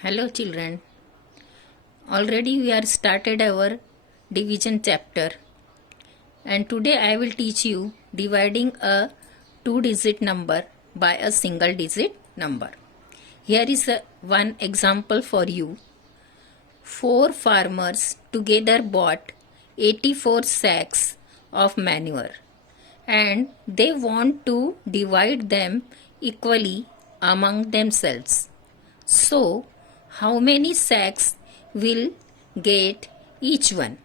Hello children, already we are started our division chapter and today I will teach you dividing a two-digit number by a single digit number. Here is one example for you. 4 farmers together bought 84 sacks of manure and they want to divide them equally among themselves. So, how many sacks will get each one?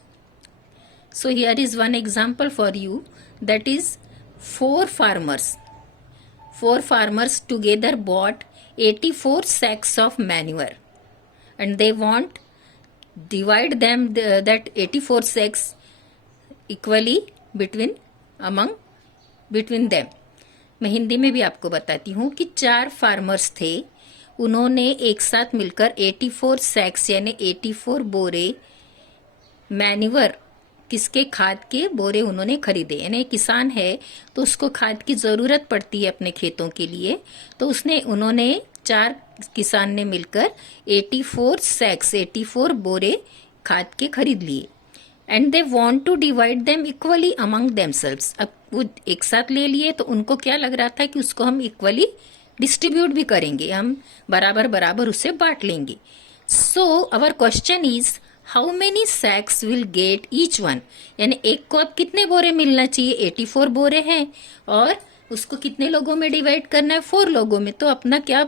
So, here is one example for you, that is 4 farmers. 4 farmers together bought 84 sacks of manure and they want divide them that 84 sacks equally between them. मैं हिंदी में भी आपको बताती हूँ कि 4 farmers थे, उन्होंने एक साथ मिलकर 84 सैक्स यानी 84 बोरे मैन्यूअर किसके खाद के बोरे उन्होंने खरीदे। यानी किसान है तो उसको खाद की ज़रूरत पड़ती है अपने खेतों के लिए, तो उन्होंने 4 किसान ने मिलकर 84 सैक्स 84 बोरे खाद के खरीद लिए and they want to divide them equally among themselves. अब वो एक साथ ले लिए तो उनको क्या लग रहा था कि उसको हम इक्वली डिस्ट्रीब्यूट भी करेंगे, हम बराबर बराबर उसे बांट लेंगे। So our question is how many sacks will get each one, यानी एक को अब कितने बोरे मिलना चाहिए, 84 बोरे हैं और उसको कितने लोगों में डिवाइड करना है, 4 लोगों में। तो अपना क्या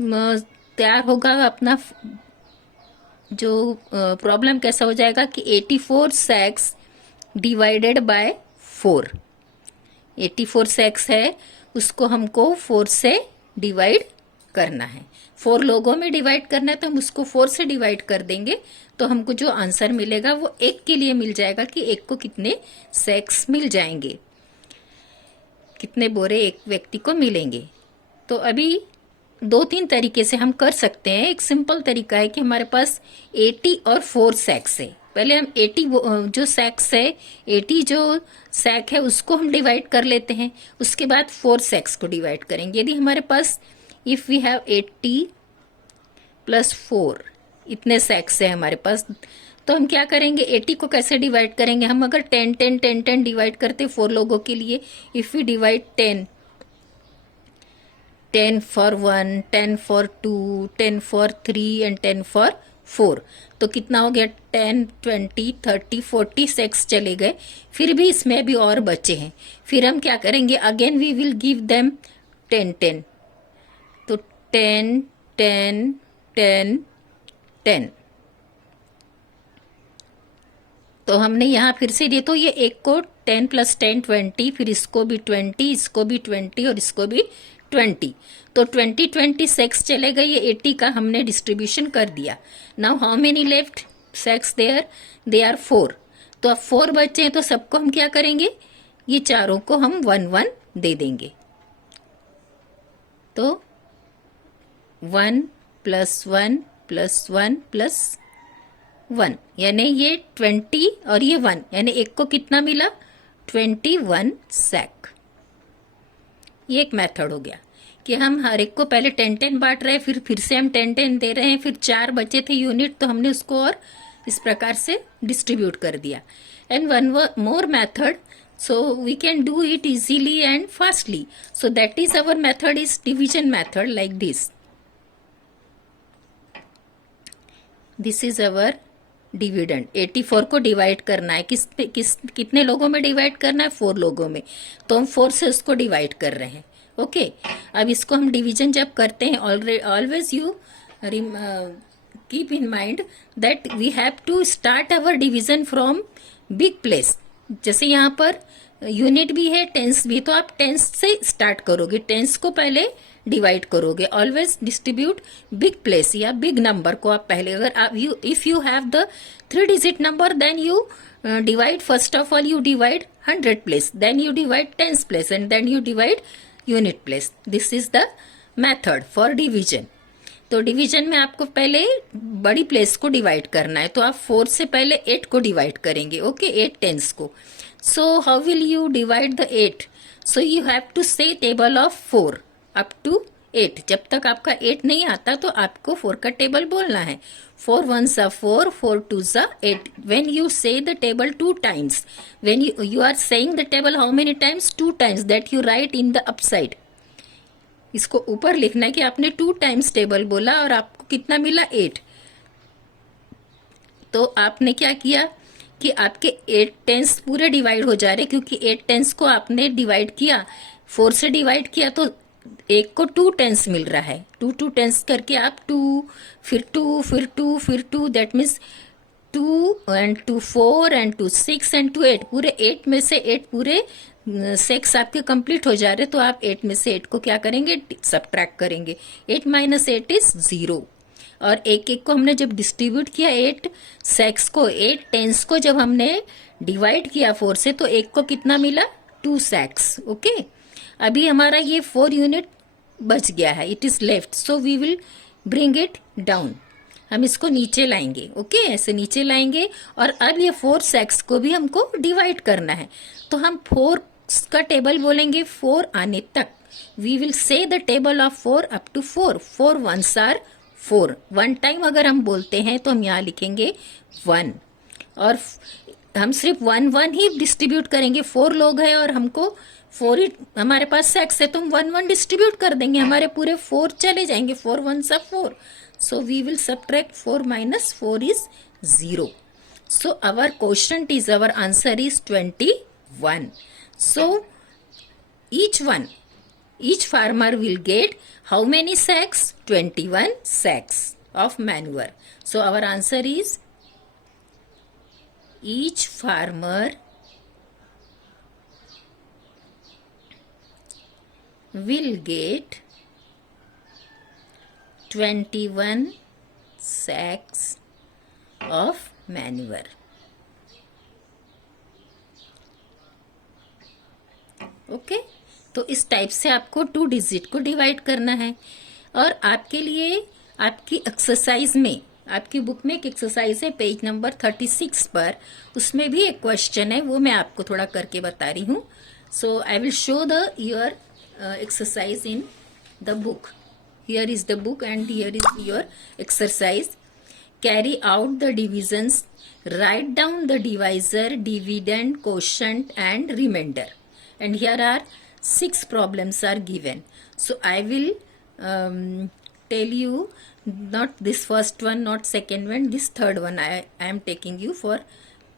तैयार होगा, अपना जो प्रॉब्लम कैसा हो जाएगा कि 84 सैक्स डिवाइडेड बाय 4। 84 सैक्स है उसको हमको 4 से डिवाइड करना है, 4 लोगों में डिवाइड करना है तो हम उसको 4 से डिवाइड कर देंगे तो हमको जो आंसर मिलेगा वो एक के लिए मिल जाएगा कि एक को कितने सैक्स मिल जाएंगे, कितने बोरे एक व्यक्ति को मिलेंगे। तो अभी 2-3 तरीके से हम कर सकते हैं। एक सिंपल तरीका है कि हमारे पास 80 और 4 सैक्स है। पहले हम 80 जो सैक्स है 80 जो सैक है उसको हम डिवाइड कर लेते हैं, उसके बाद 4 सैक्स को डिवाइड करेंगे। यदि हमारे पास इफ वी हैव 80 प्लस 4 इतने सैक्स है हमारे पास, तो हम क्या करेंगे, 80 को कैसे डिवाइड करेंगे। हम अगर 10 डिवाइड करते 4 लोगों के लिए, if we divide 10 for 1, 10 for 2, 10 for 3 and 10 for 4, तो कितना हो गया 10, 20, 30, 40 सैक्स चले गए। फिर भी इसमें भी और बचे हैं, फिर हम क्या करेंगे, again we will give them 10। तो 10 10 10 10, तो हमने यहाँ फिर से दिए, तो ये एक को 10 + 10 20, फिर इसको भी 20, इसको भी 20 और इसको भी 20, तो 20 सैक्स चले गए। ये 80 का हमने डिस्ट्रीब्यूशन कर दिया। Now how many left sacks there, they are 4, तो अब 4 बचे हैं तो सबको हम क्या करेंगे, ये चारों को हम 1 दे देंगे। तो 1 + 1 + 1 + 1 यानी ये 20 और ये 1, यानी एक को कितना मिला, 21 सैक। ये एक मेथड हो गया कि हम हर एक को पहले 10 बांट रहे हैं, फिर से हम 10 दे रहे हैं, फिर 4 बचे थे यूनिट तो हमने उसको और इस प्रकार से डिस्ट्रीब्यूट कर दिया। And one more method, so we can do it easily and fastly, so that is our method is division method like this. This is our dividend. 84 को डिवाइड करना है, कितने लोगों में डिवाइड करना है, 4 लोगों में, तो हम 4 से उसको डिवाइड कर रहे हैं। ओके अब इसको हम डिवीजन जब करते हैं, always you keep in mind that we have to start our division from big place. जैसे यहाँ पर यूनिट भी है, टेंस भी, तो आप टेंस से स्टार्ट करोगे, टेंस को पहले डिवाइड करोगे। ऑलवेज डिस्ट्रीब्यूट बिग प्लेस या बिग नंबर को आप पहले, अगर आप if you have the 3 digit number then you divide, first of all you divide 100 place, then you divide tens place and then you divide unit place. This is the method for division. तो division में आपको पहले बड़ी place को divide करना है, तो आप 4 से पहले 8 को डिवाइड करेंगे, ओके 8 टेंस को. So how will you divide the 8? So you have to say table of 4 up to 8। जब तक आपका 8 नहीं आता तो आपको 4 का टेबल बोलना है। 4 1s are 4, 4 2s are 8. When you say the table 2 times, when you are saying the table how many times? 2 times, that you write in the upside. इसको ऊपर लिखना है कि आपने 2 टाइम्स टेबल बोला और आपको कितना मिला? 8। तो आपने क्या किया कि आपके 8 टेंस पूरे डिवाइड हो जा रहे, क्योंकि 8 टेंस को आपने डिवाइड किया, 4 से डिवाइड किया, तो एक को 2 टेंस मिल रहा है। 2 टेंस करके आप 2 फिर 2 फिर 2 फिर 2, that means 2 and 2 4 and 2 6 and 2 8, पूरे 8 में से 8 पूरे 6 आपके कंप्लीट हो जा रहे। तो आप 8 में से 8 को क्या करेंगे? सब्ट्रैक्ट करेंगे। 8 - 8 इज 0। और एक एक को हमने जब डिस्ट्रीब्यूट किया 8 सेक्स को, 8 टेंस को जब हमने डिवाइड किया 4 से, तो एक को कितना मिला? 2 सेक्स। ओके, अभी हमारा ये 4 यूनिट बच गया है, it is left, so we will bring it down. हम इसको नीचे लाएंगे। ओके, ऐसे नीचे लाएंगे। और अब ये 4 सेक्स को भी हमको डिवाइड करना है, तो हम 4 का टेबल बोलेंगे 4 आने तक। We will say the table of 4 up to 4। 4 1s are 4। 1 time अगर हम बोलते हैं तो हम यहाँ लिखेंगे 1, और हम सिर्फ 1 1 ही डिस्ट्रीब्यूट करेंगे। 4 लोग हैं और हमको 4 ही हमारे पास सेक्स है, तो हम 1 1 डिस्ट्रीब्यूट कर देंगे, हमारे पूरे 4 चले जाएंगे। 4 1s are 4, so we will subtract 4 minus 4 is 0. So our quotient is, our answer is 21. So each farmer will get how many sacks? 21 sacks of manure. So our answer is, each farmer will get 21 sacks of manure. Okay, तो इस type से आपको 2 digit को divide करना है। और आपके लिए आपकी एक्सरसाइज में, आपकी बुक में एक एक्सरसाइज है पेज नंबर 36 पर, उसमें भी एक क्वेश्चन है, वो मैं आपको थोड़ा करके बता रही हूँ। So I will show the your exercise in the book. Here is the book and here is your exercise. Carry out the divisions. Write down the divisor, dividend, quotient and remainder. And here are 6 problems are given. So I will tell you, not this first one, not second one, this third one I am taking you for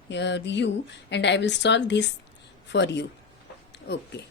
you, and I will solve this for you. Okay.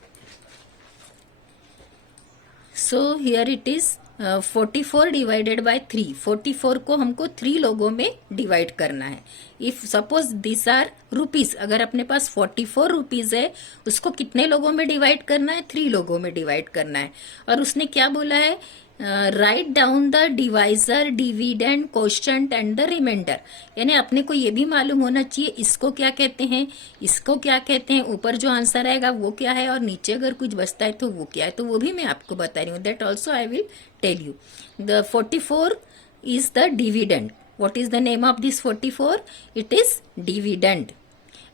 So here it is 44 divided by 3। 44 को हमको 3 लोगों में divide करना है। If suppose this are rupees, अगर अपने पास 44 rupees है, उसको कितने लोगों में डिवाइड करना है? 3 लोगों में डिवाइड करना है। और उसने क्या बोला है? Write down the divisor, dividend, quotient and the remainder. यानी अपने को ये भी मालूम होना चाहिए इसको क्या कहते हैं, इसको क्या कहते हैं, ऊपर जो आंसर आएगा वो क्या है, और नीचे अगर कुछ बचता है तो वो क्या है, तो वो भी मैं आपको बता रही हूँ। That also I will tell you. The 44 is the dividend. What is the name of this 44? It is dividend.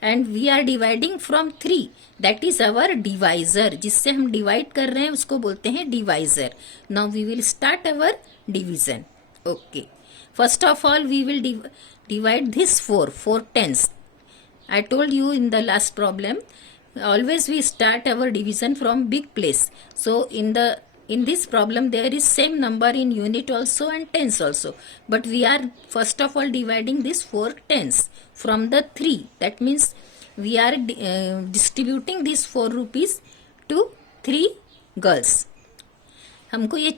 And we are dividing from 3, that is our divisor. जिससे हम डिवाइड कर रहे हैं उसको बोलते हैं divisor. Now we will start our division. Okay, first of all we will divide this 4 tens. I told you in the last problem, always we start our division from big place. So in this problem there is same number in unit also and tens also, but we are first of all dividing this 4 tens from the 3. That means we are distributing this 4 rupees to 3 girls. हमको ये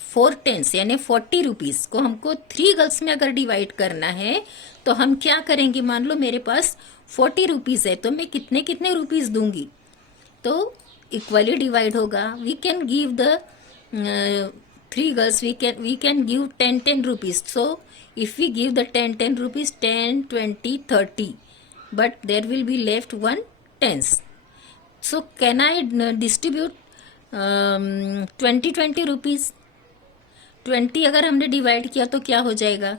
4 tense यानी 40 rupees को हमको 3 girls में अगर divide करना है, तो हम क्या करेंगे? मान लो मेरे पास 40 रुपीज है, तो मैं कितने कितने रुपीज दूंगी? तो इक्वली डिवाइड होगा। We can give the 3 girls, we can give 10 rupees. So if we give the 10 rupees, 10 20 30, but there will be left 1 tens. So can I distribute 20 rupees? 20 अगर हमने डिवाइड किया तो क्या हो जाएगा?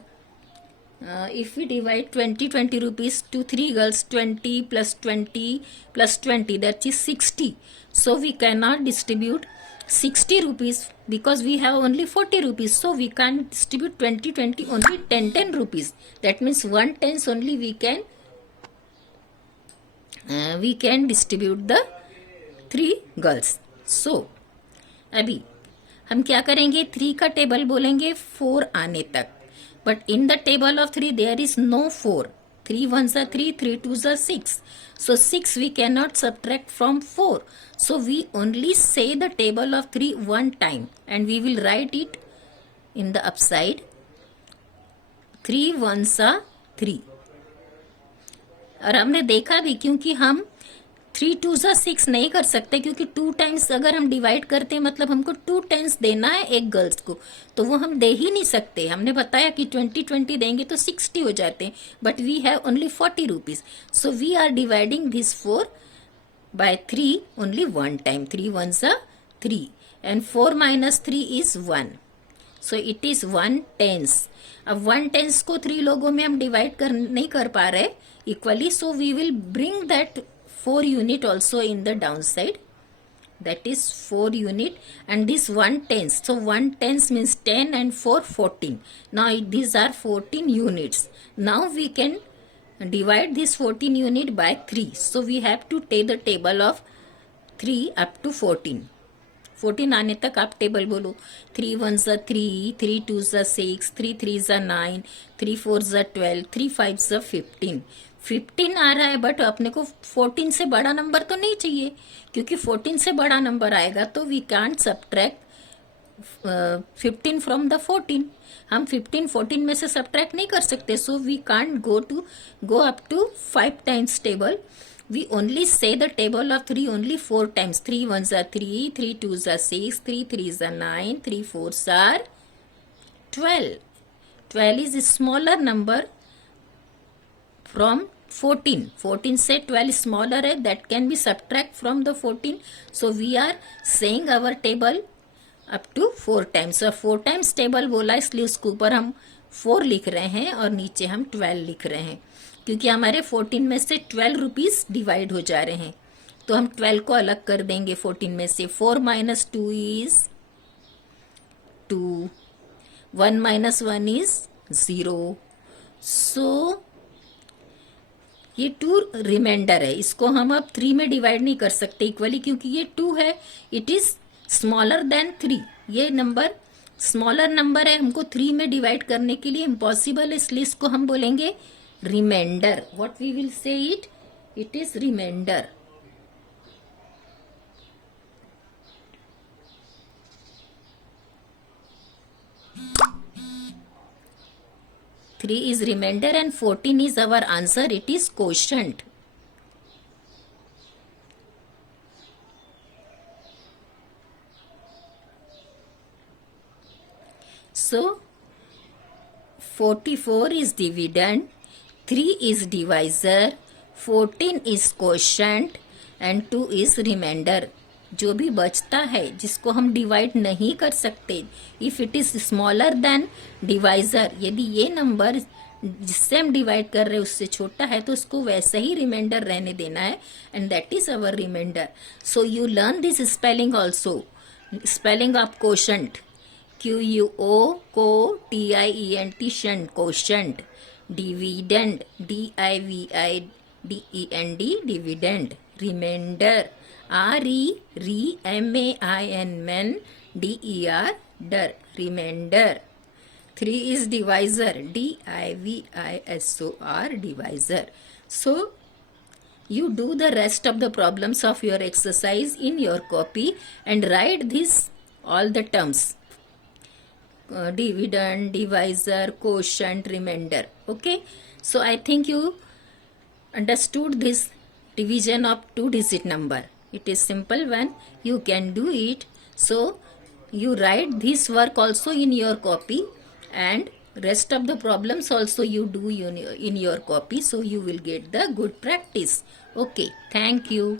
If we divide 20 rupees to 3 girls, 20 + 20 + 20, that is 60. So we can not distribute 60 rupees because we have only 40 rupees, so we can't distribute 20 20, only 10 10 rupees. That means 1 tens only we can distribute the 3 girls. So अभी हम क्या करेंगे, 3 का table बोलेंगे 4 आने तक, but in the table of 3 there is no 4. 3 1s are 3, 3 2s are 6. So 6 we cannot subtract from 4. So we only say the table of 3 one time and we will write it in the upside. 3 1s are 3. और हमने देखा भी, क्योंकि हम 3 2s are 6 नहीं कर सकते, क्योंकि 2 टाइम्स अगर हम डिवाइड करते हैं मतलब हमको 2 टाइम्स देना है एक गर्ल्स को, तो वो हम दे ही नहीं सकते. हमने बताया कि 20 20 देंगे तो 60 हो जाते हैं, but we have only 40 rupees. So we are dividing this 4 by 3 only one time. 3 1s are 3 and 4 minus 3 is 1. So it is 1 tens. अब 1 tens को 3 लोगों में हम डिवाइड नहीं कर पा रहे equally, so we will bring that 4 unit also in the downside. That is 4 unit and this 1 tens. So 1 tens means 10 and 4 14. Now these are 14 units. Now we can divide this 14 unit by 3. So we have to take the table of 3 up to 14. 14 आने तक आप table बोलो. 3 1s are 3, 3 2s are 6, 3 3s are 9, 3 4s are 12, 3 5s are 15. 15 आ रहा है, but अपने को 14 से बड़ा नंबर तो नहीं चाहिए, क्योंकि 14 से बड़ा नंबर आएगा तो we can't subtract 15 from the 14. हम 15 14 में से सब्ट्रैक्ट नहीं कर सकते. So we can't go up to 5 times table. We only say the table of 3 only 4 times. 3 1s are 3, 3 2s are 6, 3 3s are 9, 3 4s are 12. 12 is a smaller number from 14. 14 से 12 smaller है, that can be subtract from the 14. So we are saying our table up to 4 times. और 4 times table बोला इसलिए उसके ऊपर हम 4 लिख रहे हैं और नीचे हम 12 लिख रहे हैं, क्योंकि हमारे 14 में से 12 रुपीज डिवाइड हो जा रहे हैं, तो हम 12 को अलग कर देंगे 14 में से. 4 minus 2 is 2, 1 minus 1 is 0. सो ये 2 रिमाइंडर है, इसको हम अब 3 में डिवाइड नहीं कर सकते इक्वली, क्योंकि ये 2 है, इट इज स्मॉलर देन 3. ये नंबर स्मॉलर नंबर है, हमको 3 में डिवाइड करने के लिए इम्पॉसिबल है, इसलिए इसको हम बोलेंगे remainder. What we will say it? It is remainder. 3 is remainder and 14 is our answer. It is quotient. So 44 is dividend, 3 is divisor, 14 is quotient and 2 is remainder. जो भी बचता है जिसको हम डिवाइड नहीं कर सकते, if it is smaller than divisor, यदि ये नंबर जिससे हम डिवाइड कर रहे हैं उससे छोटा है तो उसको वैसे ही रिमाइंडर रहने देना है, and that is our remainder. So you learn this spelling also. Spelling of quotient, QUO को TIENT शंट, quotient. Dividend, DIVIDEND dividend. Remainder, REMAINDER डर, remainder. 3 is divisor, DIVISOR divisor. So you do the rest of the problems of your exercise in your copy and write this all the terms. Dividend, divisor, quotient, remainder. Okay, so I think you understood this division of 2-digit number. It is simple one, you can do it. So you write this work also in your copy and rest of the problems also you do in your copy, so you will get the good practice. Okay, thank you.